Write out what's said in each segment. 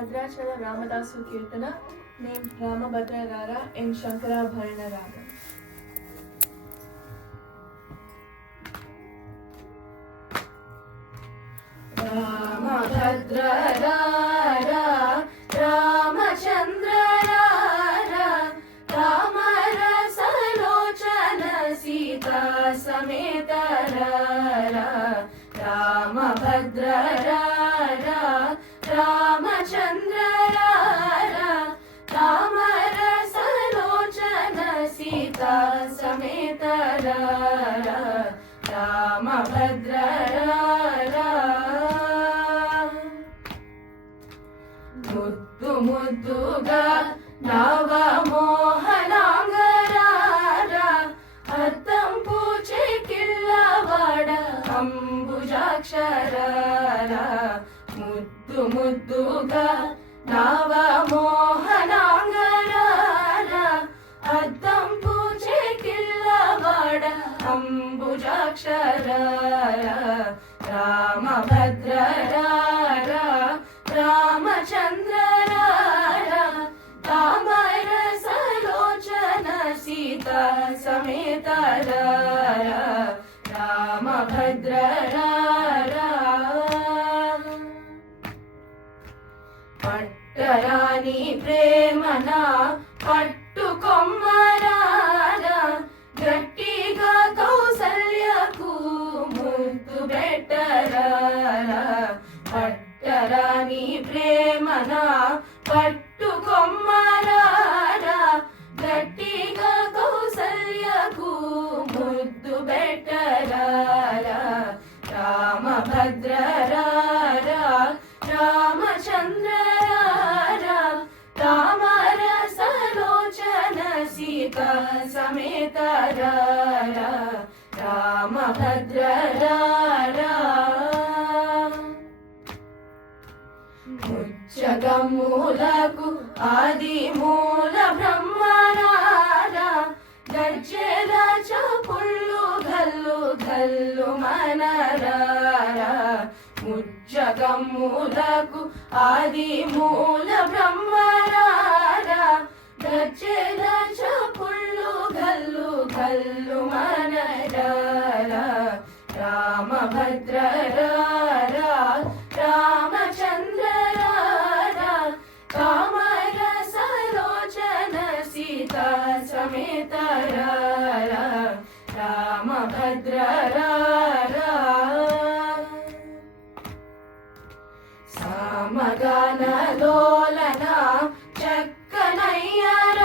భద్రాచల రామదాసు కీర్తన name రామభద్రరార ఎన్ శంకరాభరణ రాగం. రామభద్రరార రామచంద్రరార రామరసలోచన సీతా సమేతరార రామభద్రరార రామచంద్రరార రామరసలోచన సీతా సమేతరార రామభద్రరార ముద్దు ముద్దుగా నవమోహనాంగరార అద్దం పూచే కిల్లవాడ అంబుజాక్షరార ముద్దు ముద్దుగా నవమోహనాంగరార అద్దం పూచే కిల్లవాడ అంబుజాక్షరార రామభద్రరార రామచంద్రరార తామరసలోచన సీతా సమేతరార రామభద్రరార పట్టరాని ప్రేమన పట్టుకొమ్మరార గట్టిగా కౌసల్యకు ముద్దు పెట్టరార పట్టరాని ప్రేమన పట్టుకొమ్మరార గట్టిగా కౌసల్యకు ముద్దు పెట్టరార రామభద్రరార రామచంద్రరార తామరసలోచన సీతా సమేతరార రామభద్రరార ముచ్చగమ్ములకు ఆది మూల బ్రహ్మరార గజ్జెల చపుళ్ళు గల్లు గల్లు మనరార ముచ్చగమ్ములకు ఆది మూల బ్రహ్మరార గజ్జెల చపుళ్ళు గల్లు గల్లు మనరార రామభద్రరార రామచంద్రరార కామరసలోచన సీతా సమేతరార రామభద్రరార సామగానలోలన చక్కనయ్యరార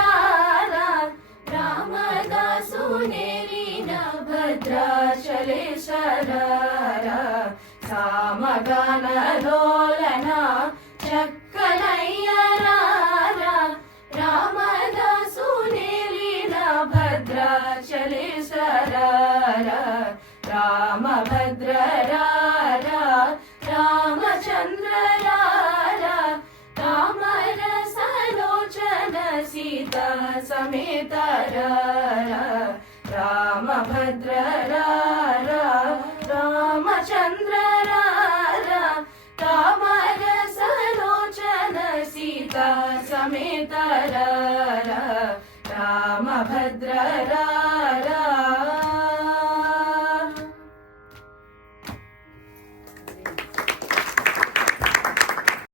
రామదాసు నేరిన భద్రాచలేశ్వరార సామగానలోలన చక్కనయ్యరార రామదాసు నేరిన భద్రాచలేశ్వరార రామభద్రరార రామచంద్రరార తామరసలోచన సీతా సమేతరార రామభద్రరార రామచంద్రరార తామరసలోచన సీతా సమేతరార రామభద్రరార